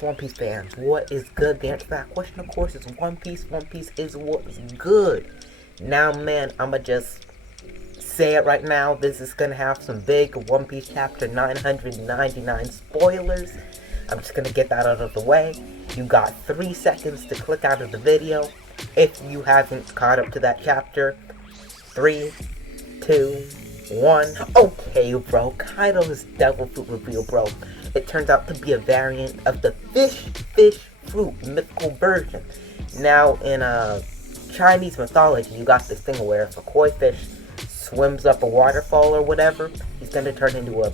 Piece, One Piece fans? What is good? The answer to that question, of course, is One Piece. One Piece is what's good. Now, man, I'ma just say it right now. This is gonna have some big One Piece chapter 999 spoilers. I'm just gonna get that out of the way. You got 3 seconds to click out of the video if you haven't caught up to that chapter. 3, 2, 1. Okay, bro. Kaido's devil fruit reveal, bro. It turns out to be a variant of the fish fruit mythical version. Now, in Chinese mythology, you got this thing where if a koi fish swims up a waterfall or whatever, he's gonna turn into a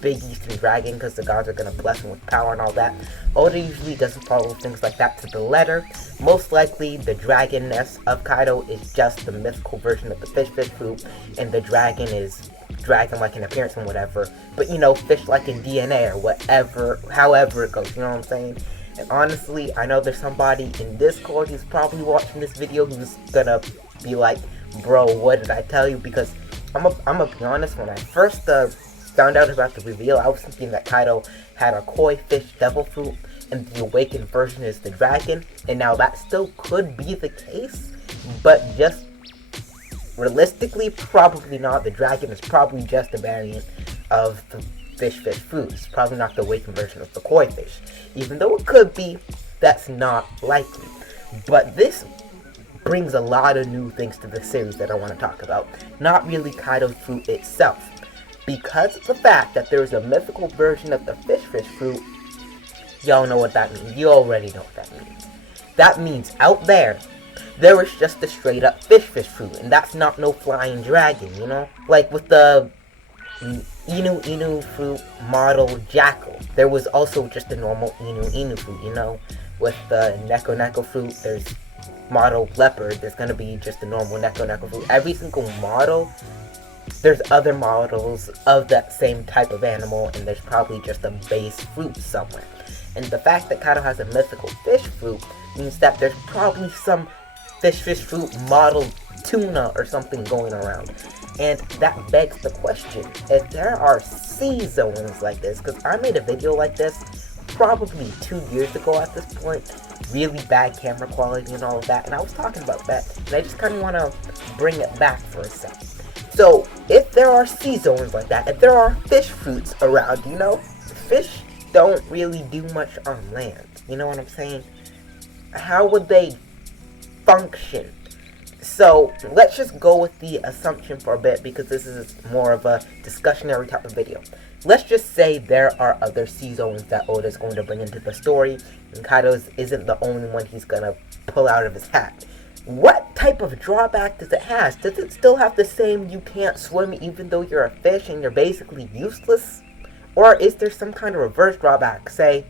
big eastern dragon because the gods are gonna bless him with power and all that. Oda usually doesn't follow things like that to the letter. Most likely, the dragonness of Kaido is just the mythical version of the fish fruit, and the dragon is dragon-like in appearance and whatever. But you know, fish-like in DNA or whatever, however it goes. You know what I'm saying? And honestly, I know there's somebody in Discord who's probably watching this video who's gonna be like, "Bro, what did I tell you?" Because I'm gonna be honest. When I first found out about the reveal, I was thinking that Kaido had a koi fish devil fruit and the awakened version is the dragon, and now that still could be the case, but just realistically, probably not. The dragon is probably just a variant of the fish fruit. It's probably not the awakened version of the koi fish. Even though it could be, that's not likely. But this brings a lot of new things to the series that I want to talk about. Not really Kaido's fruit itself. Because of the fact that there is a mythical version of the fish fruit, y'all know what that means. You already know what that means. That means out there is just a straight up fish fruit, and that's not no flying dragon, you know? Like with the Inu fruit model Jackal, there was also just a normal Inu fruit, you know? With the Neko fruit, there's model Leopard, there's gonna be just a normal Neko fruit. Every single model, there's other models of that same type of animal, and there's probably just a base fruit somewhere. And the fact that Kaido has a mythical fish fruit means that there's probably some fish fruit model tuna or something going around. And that begs the question, if there are sea zones like this, because I made a video like this probably 2 years ago at this point, really bad camera quality and all of that, and I was talking about that, and I just kind of want to bring it back for a second. So, if there are sea zones like that, if there are fish fruits around, you know, fish don't really do much on land, you know what I'm saying? How would they function? So, let's just go with the assumption for a bit, because this is more of a discussionary type of video. Let's just say there are other sea zones that Oda is going to bring into the story, and Kaido's isn't the only one he's gonna pull out of his hat. What type of drawback does it have? Does it still have the same you can't swim even though you're a fish and you're basically useless? Or is there some kind of reverse drawback? Say,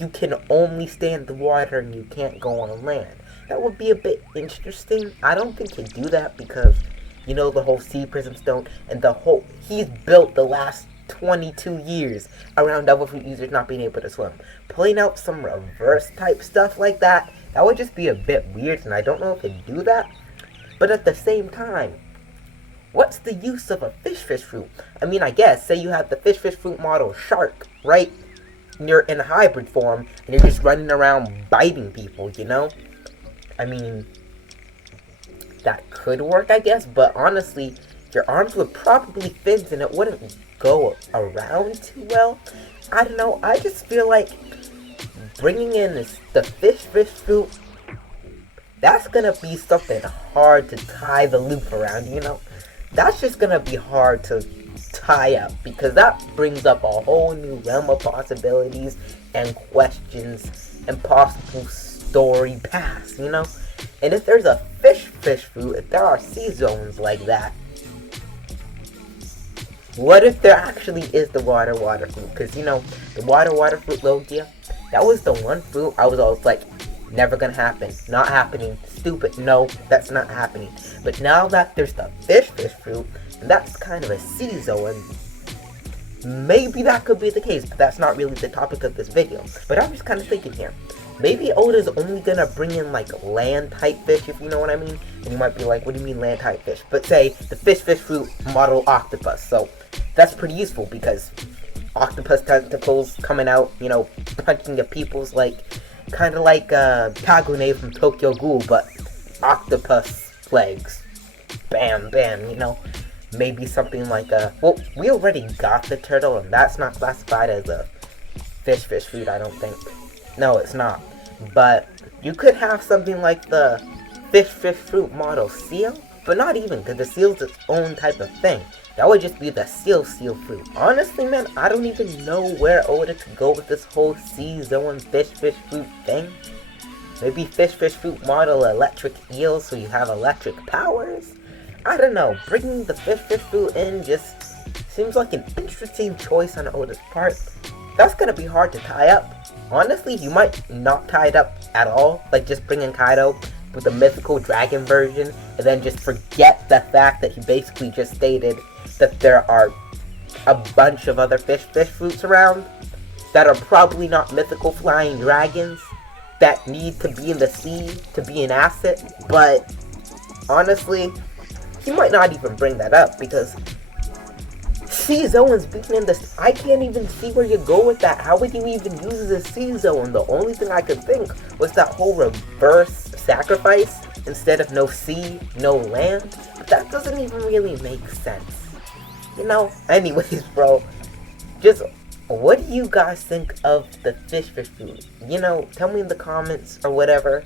you can only stay in the water and you can't go on land. That would be a bit interesting. I don't think he'd do that because, you know, the whole sea prism stone and he's built the last 22 years around devil fruit users not being able to swim. Pulling out some reverse type stuff like that would just be a bit weird, and I don't know if he'd do that. But at the same time, what's the use of a fish fruit? I mean, I guess, say you have the fish fruit model shark, right? And you're in a hybrid form, and you're just running around biting people, you know? I mean, that could work, I guess, but honestly, your arms would probably fins, and it wouldn't go around too well. I don't know, I just feel like bringing in the fish fruit, that's gonna be something hard to tie the loop around, you know? That's just gonna be hard to tie up, because that brings up a whole new realm of possibilities and questions and possible story paths, you know? And if there's a fish fruit, if there are sea zones like that, what if there actually is the water fruit? Because, you know, the water fruit Logia, that was the one fruit I was always like, never gonna happen, not happening, stupid, no, that's not happening. But now that there's the fish fruit, and that's kind of a sea zone, maybe that could be the case, but that's not really the topic of this video. But I'm just kind of thinking here, maybe Oda's only gonna bring in like land type fish, if you know what I mean. And you might be like, what do you mean land type fish? But say the fish fruit model octopus. So that's pretty useful because octopus tentacles coming out, you know, punching at people's, like, kind of like Kagune from Tokyo Ghoul, but octopus legs. Bam, bam, you know. Maybe something like well, we already got the turtle, and that's not classified as a fish fruit, I don't think. No, it's not. But you could have something like the fish fruit model seal, but not even, because the seal's its own type of thing. That would just be the seal fruit. Honestly, man, I don't even know where Oda to go with this whole Zoan fish fruit thing. Maybe fish fruit model electric eel, so you have electric powers? I don't know, bringing the fish fruit in just seems like an interesting choice on Oda's part. That's gonna be hard to tie up. Honestly, you might not tie it up at all, like just bring in Kaido with the mythical dragon version, and then just forget the fact that he basically just stated that there are a bunch of other fish fruits around that are probably not mythical flying dragons that need to be in the sea to be an asset. But honestly, he might not even bring that up, because Zoan's beaten in this. I can't even see where you go with that. How would you even use the Zone? The only thing I could think was that whole reverse sacrifice instead of no sea, no land. But that doesn't even really make sense. You know? Anyways, bro, just what do you guys think of the fish fruit? You know, tell me in the comments or whatever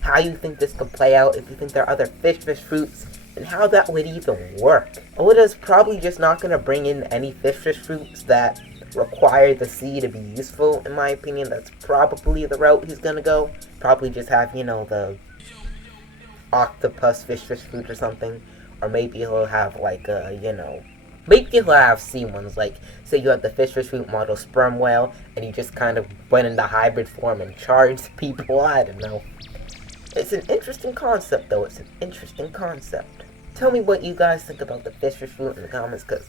how you think this could play out, if you think there are other fish fruits, and how that would even work. Oda's probably just not going to bring in any fish fruits that require the sea to be useful, in my opinion. That's probably the route he's going to go. Probably just have, you know, the octopus fish fruit or something. Or maybe he'll have like you know, maybe he'll have sea ones, like say you have the fish fruit model sperm whale, and he just kind of went into hybrid form and charged people. I don't know. It's an interesting concept, though. It's an interesting concept. Tell me what you guys think about the fish fruit in the comments, because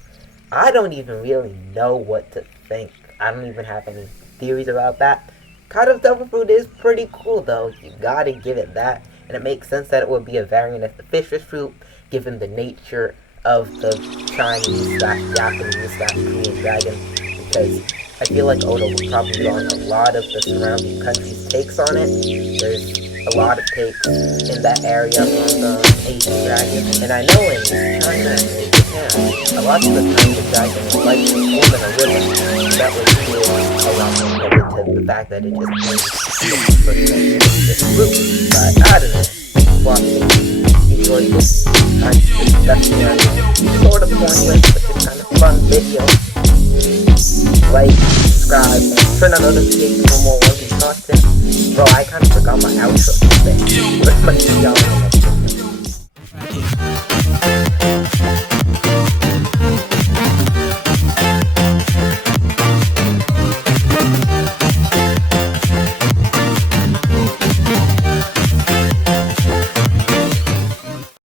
I don't even really know what to think. I don't even have any theories about that. Kind of devil fruit is pretty cool, though. You gotta give it that. And it makes sense that it would be a variant of the fish fruit, given the nature of the Chinese/Japanese/Korean dragon. Because I feel like Oda will probably go on a lot of the surrounding countries' takes on it. There's a lot of takes in that area on the Asian dragon. And I know in China and Japan, a lot of the time the dragon is like a woman or river. That was cool around the fact that it just makes this fruit. But I don't know. Watch it. Enjoy this. That's sort of pointless, but just kind of fun video. Like, subscribe, turn on notifications for more One Piece content. Bro, I kind of forgot my outro thing. Let's see y'all